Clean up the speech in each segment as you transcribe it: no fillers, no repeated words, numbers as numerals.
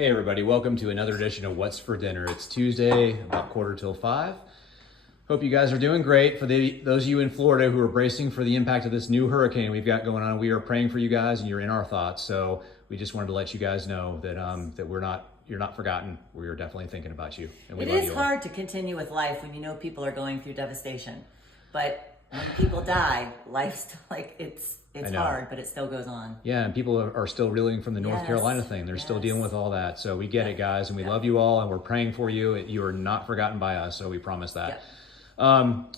Hey everybody, welcome to another edition of What's for Dinner. It's Tuesday, about 4:45. Hope you guys are doing great. For those of you in Florida who are bracing for the impact of this new hurricane we've got going on, we are praying for you guys and you're in our thoughts. So we just wanted to let you guys know that that you're not forgotten. We're definitely thinking about you. And we It love is you all. hard to continue with life when you know people are going through devastation. But when people die, life's like it's I know. hard, but it still goes on. Yeah, and people are still reeling from the North Yes, Carolina thing. They're still yes. dealing with all that. So we get it, guys, and we love you all, and we're praying for you. You are not forgotten by us, so we promise that.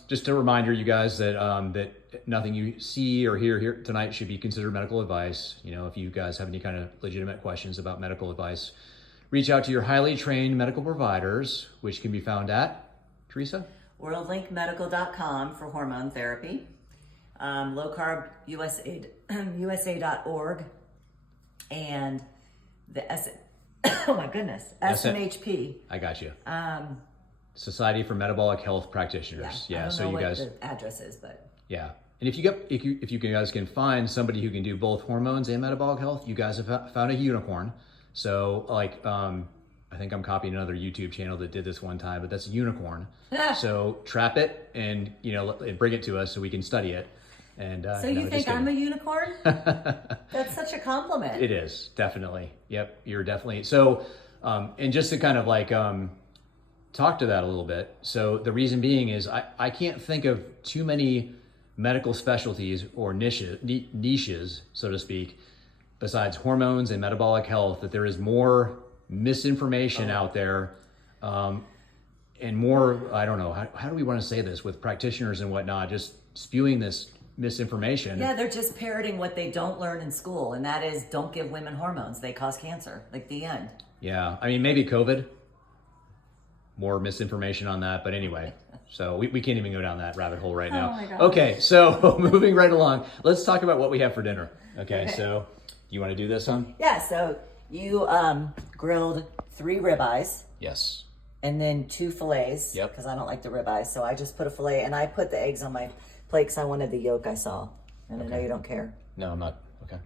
Just a reminder, you guys, that that nothing you see or hear here tonight should be considered medical advice. You know, if you guys have any kind of legitimate questions about medical advice, reach out to your highly trained medical providers, which can be found at, Teresa? WorldLinkMedical.com for hormone therapy. LowCarbUSA.org and the oh my goodness, SMHP. I got you. Society for Metabolic Health Practitioners. I don't so know you what guys, the address is, but yeah. And if you guys can find somebody who can do both hormones and metabolic health, you guys have found a unicorn. So like, I think I'm copying another YouTube channel that did this one time, but that's a unicorn. So trap it and and bring it to us so we can study it. And so you think I'm a unicorn? That's such a compliment. It is, definitely. Yep, you're definitely. So, and just to kind of like talk to that a little bit. So the reason being is I can't think of too many medical specialties or niches, so to speak, besides hormones and metabolic health, that there is more misinformation out there, and more, I don't know, how do we want to say this, with practitioners and whatnot, just spewing this misinformation. Yeah, they're just parroting what they don't learn in school, and that is don't give women hormones. They cause cancer. Like the end. Yeah, I mean, maybe COVID, more misinformation on that, but anyway, so we can't even go down that rabbit hole right now. Oh my gosh. Okay, so moving right along, let's talk about what we have for dinner. Okay, so you want to do this, hon? Yeah, so you grilled 3 ribeyes. Yes. And then 2 fillets. Yep. Because I don't like the ribeyes, so I just put a fillet, and I put the eggs on my plate because I wanted the yolk I saw. And I know you don't care. No, I'm not. Okay.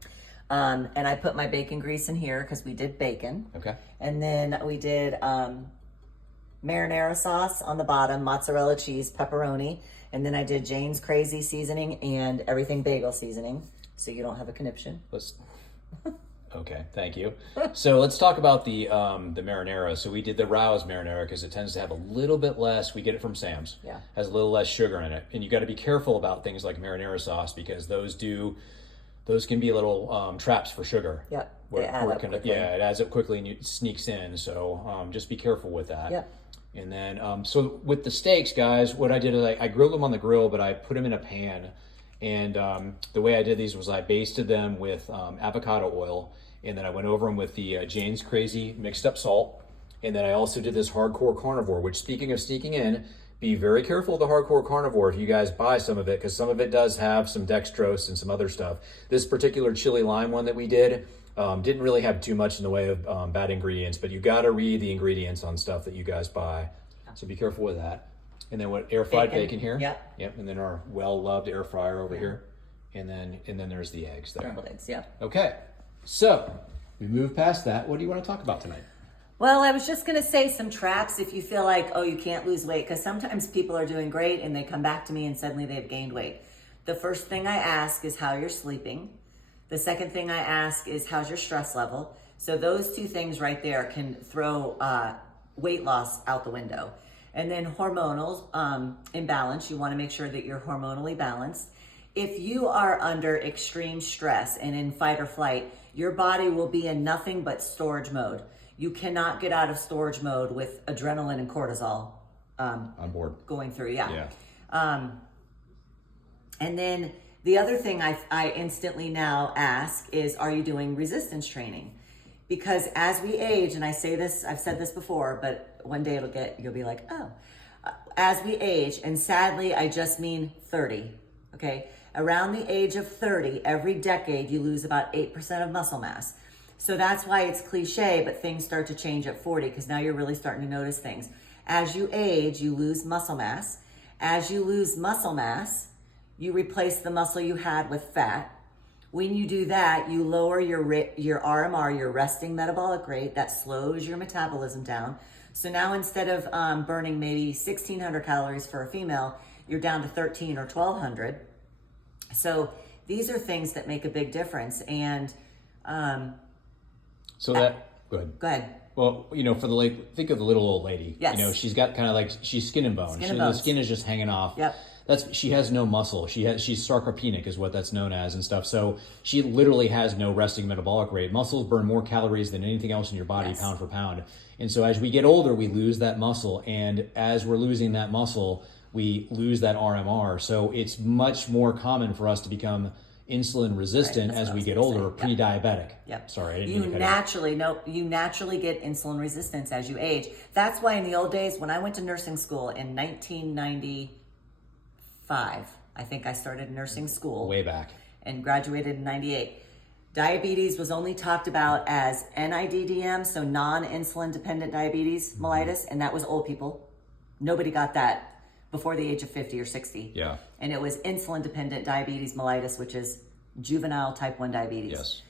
And I put my bacon grease in here because we did bacon. Okay. And then we did marinara sauce on the bottom, mozzarella cheese, pepperoni. And then I did Jane's Crazy seasoning and everything bagel seasoning, so you don't have a conniption. Okay, thank you. So let's talk about the marinara. So we did the Rouse marinara because it tends to have a little bit less. We get it from Sam's. Yeah. Has a little less sugar in it, and you got to be careful about things like marinara sauce because those can be little traps for sugar. Yep. It adds up quickly and it sneaks in. So just be careful with that. Yep. And then so with the steaks, guys, what I did is I grilled them on the grill, but I put them in a pan. And the way I did these was I basted them with avocado oil, and then I went over them with the Jane's Crazy mixed up salt. And then I also did this hardcore carnivore, which, speaking of sneaking in, be very careful of the hardcore carnivore if you guys buy some of it, because some of it does have some dextrose and some other stuff. This particular chili lime one that we did didn't really have too much in the way of bad ingredients, but you got to read the ingredients on stuff that you guys buy. So be careful with that. And then what, air fried bacon here? Yep. Yep. And then our well-loved air fryer over here. And then there's the eggs there. Scrambled eggs, yeah. Okay. So we move past that. What do you want to talk about tonight? Well, I was just going to say some traps if you feel like, oh, you can't lose weight, because sometimes people are doing great and they come back to me and suddenly they've gained weight. The first thing I ask is how you're sleeping. The second thing I ask is how's your stress level. So those 2 things right there can throw weight loss out the window. And then hormonal imbalance. You want to make sure that you're hormonally balanced. If you are under extreme stress and in fight or flight, your body will be in nothing but storage mode. You cannot get out of storage mode with adrenaline and cortisol On board. going through. Yeah. And then the other thing I instantly now ask is, are you doing resistance training? Because as we age, and I say this, I've said this before, but one day you'll be like, oh, as we age, and sadly, I just mean 30, okay? Around the age of 30, every decade, you lose about 8% of muscle mass. So that's why it's cliche, but things start to change at 40, because now you're really starting to notice things. As you age, you lose muscle mass. As you lose muscle mass, you replace the muscle you had with fat, When you do that, you lower your RMR, your resting metabolic rate. That slows your metabolism down. So now instead of burning maybe 1,600 calories for a female, you're down to 1,300 or 1,200. So these are things that make a big difference. And so that, go ahead. Go ahead. Well, for the think of the little old lady. Yes. She's got kind of like, she's skin and bone. The skin is just hanging off. Yep. She has no muscle. She's sarcopenic is what that's known as and stuff. So she literally has no resting metabolic rate. Muscles burn more calories than anything else in your body, Yes. pound for pound. And so as we get older, we lose that muscle. And as we're losing that muscle, we lose that RMR. So it's much more common for us to become insulin resistant Right, as we get older, pre-diabetic. Yep. Sorry, I didn't you mean to cut you naturally get insulin resistance as you age. That's why in the old days, when I went to nursing school in 1995, I think I started nursing school way back and graduated in 98. Diabetes was only talked about as NIDDM, so non-insulin dependent diabetes mellitus, and that was old people. Nobody got that before the age of 50 or 60. Yeah. And it was insulin dependent diabetes mellitus, which is juvenile type 1 diabetes. Yes.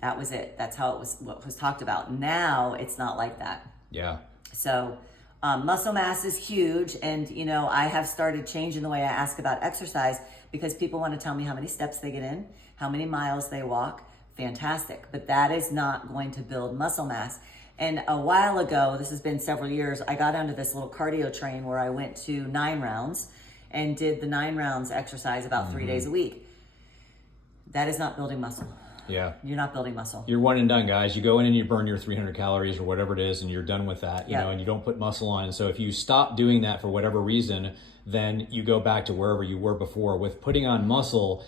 That was it. That's how it was, what was talked about. Now it's not like that. Yeah. So muscle mass is huge. And, I have started changing the way I ask about exercise because people want to tell me how many steps they get in, how many miles they walk. Fantastic. But that is not going to build muscle mass. And a while ago, this has been several years, I got onto this little cardio train where I went to 9 rounds and did the 9 rounds exercise about 3 days a week. That is not building muscle. Yeah. You're not building muscle. You're one and done, guys. You go in and you burn your 300 calories or whatever it is, and you're done with that, Yep. and you don't put muscle on. And so if you stop doing that for whatever reason, then you go back to wherever you were before. With putting on muscle,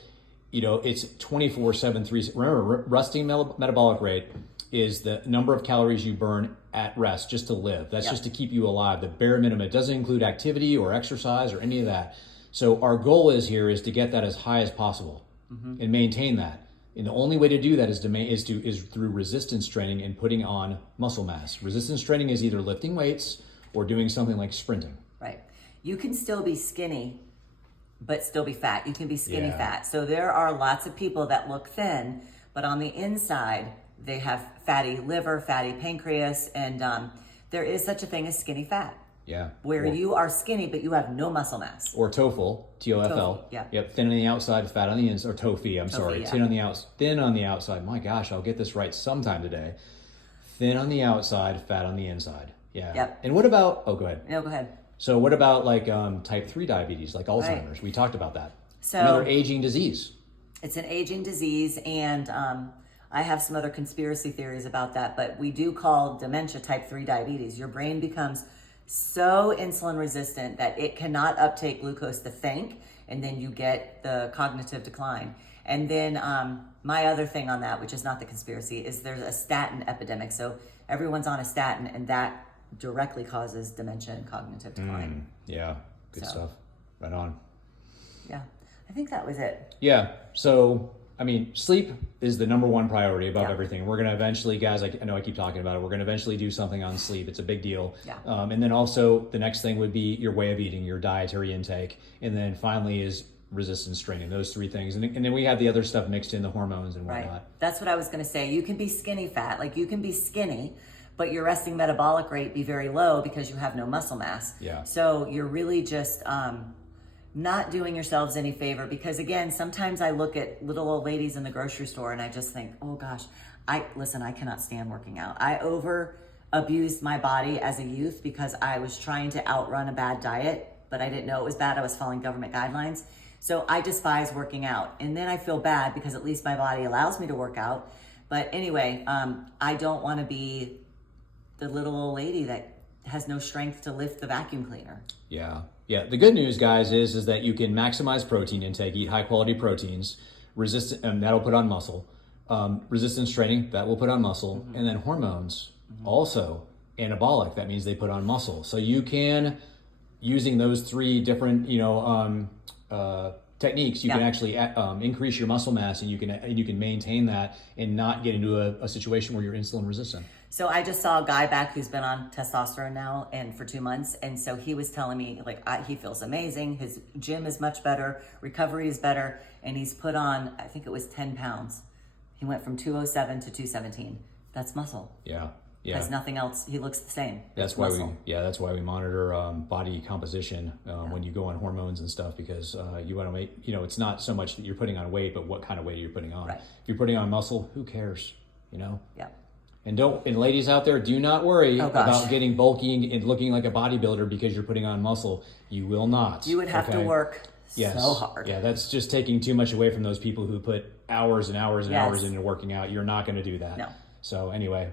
it's 24/7, 3. Remember, resting metabolic rate is the number of calories you burn at rest just to live. That's Yep. just to keep you alive, the bare minimum. It doesn't include activity or exercise or any of that. So our goal is to get that as high as possible and maintain that. And the only way to do that is through resistance training and putting on muscle mass. Resistance training is either lifting weights or doing something like sprinting. Right. You can still be skinny, but still be fat. You can be skinny Yeah. fat. So there are lots of people that look thin, but on the inside, they have fatty liver, fatty pancreas, and there is such a thing as skinny fat, Yeah. where you are skinny, but you have no muscle mass. Or TOEFL, TOFL. TOEFL, yeah. Yep. Thin on the outside, fat on the inside, or TOFI. I'm sorry. yeah. Thin on the outside. My gosh, I'll get this right sometime today. Thin on the outside, fat on the inside. Yeah. Yep. And what about? Oh, go ahead. No, go ahead. So what about like type 3 diabetes, like Alzheimer's? We talked about that. So another aging disease. It's an aging disease, and I have some other conspiracy theories about that, but we do call dementia type 3 diabetes. Your brain becomes so insulin resistant that it cannot uptake glucose to think, and then you get the cognitive decline. And then my other thing on that, which is not the conspiracy, is there's a statin epidemic. So everyone's on a statin, and that directly causes dementia and cognitive decline. Yeah, good So. stuff. Right on. Yeah, I think that was it. Yeah. So, sleep is the number one priority above Yeah. everything. We're going to eventually, guys, I know I keep talking about it. We're going to eventually do something on sleep. It's a big deal. Yeah. And then also the next thing would be your way of eating, your dietary intake. And then finally is resistance training, those 3 things. And then we have the other stuff mixed in, the hormones and whatnot. Right. That's what I was going to say. You can be skinny fat. Like you can be skinny, but your resting metabolic rate be very low because you have no muscle mass. Yeah. So you're really just not doing yourselves any favor, because again, sometimes I look at little old ladies in the grocery store and I just think, oh gosh, I cannot stand working out. I abused my body as a youth because I was trying to outrun a bad diet, but I didn't know it was bad. I was following government guidelines. So I despise working out. And then I feel bad because at least my body allows me to work out. But anyway, I don't want to be the little old lady that has no strength to lift the vacuum cleaner. Yeah. Yeah. The good news, guys, is that you can maximize protein intake, eat high quality proteins, that'll put on muscle. Resistance training, that will put on muscle. And then hormones, also anabolic, that means they put on muscle. So you can, using those 3 different, techniques. You can Yeah. actually increase your muscle mass, and you can maintain that and not get into a situation where you're insulin resistant. So I just saw a guy back who's been on testosterone now and for 2 months, and so he was telling me he feels amazing. His gym is much better, recovery is better, and he's put on, I think it was 10 pounds. He went from 207 to 217. That's muscle. Yeah. Has nothing else. He looks the same. That's It's why muscle. that's why we monitor body composition when you go on hormones and stuff, because you want to make, it's not so much that you're putting on weight, but what kind of weight you're putting on. Right. If you're putting on muscle, who cares? Yeah. And ladies out there, do not worry Oh, gosh. about getting bulky and looking like a bodybuilder because you're putting on muscle. You will not. You would have to okay? work Yes. so hard. Yeah, that's just taking too much away from those people who put hours and hours and Yes. hours into working out. You're not going to do that. No. So anyway,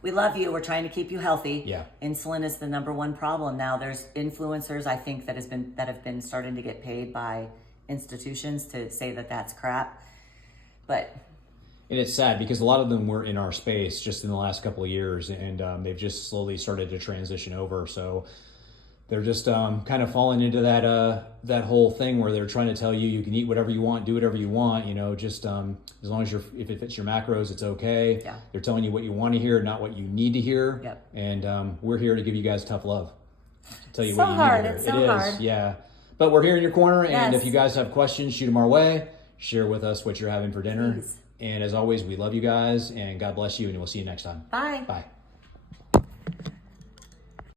We love you. We're trying to keep you healthy. Yeah. Insulin is the number one problem now. There's influencers, I think, that have been starting to get paid by institutions to say that that's crap. But and it's sad because a lot of them were in our space just in the last couple of years, and they've just slowly started to transition over. So they're just kind of falling into that whole thing where they're trying to tell you can eat whatever you want, do whatever you want, just as long as if it fits your macros, it's okay. Yeah. They're telling you what you want to hear, not what you need to hear. Yep. And we're here to give you guys tough love. To tell you So what you hard. need to hear. It's so hard. Yeah. But we're here in your corner, and Yes. if you guys have questions, shoot them our way. Share with us what you're having for dinner. Please. And as always, we love you guys, and God bless you, and we'll see you next time. bye. Bye.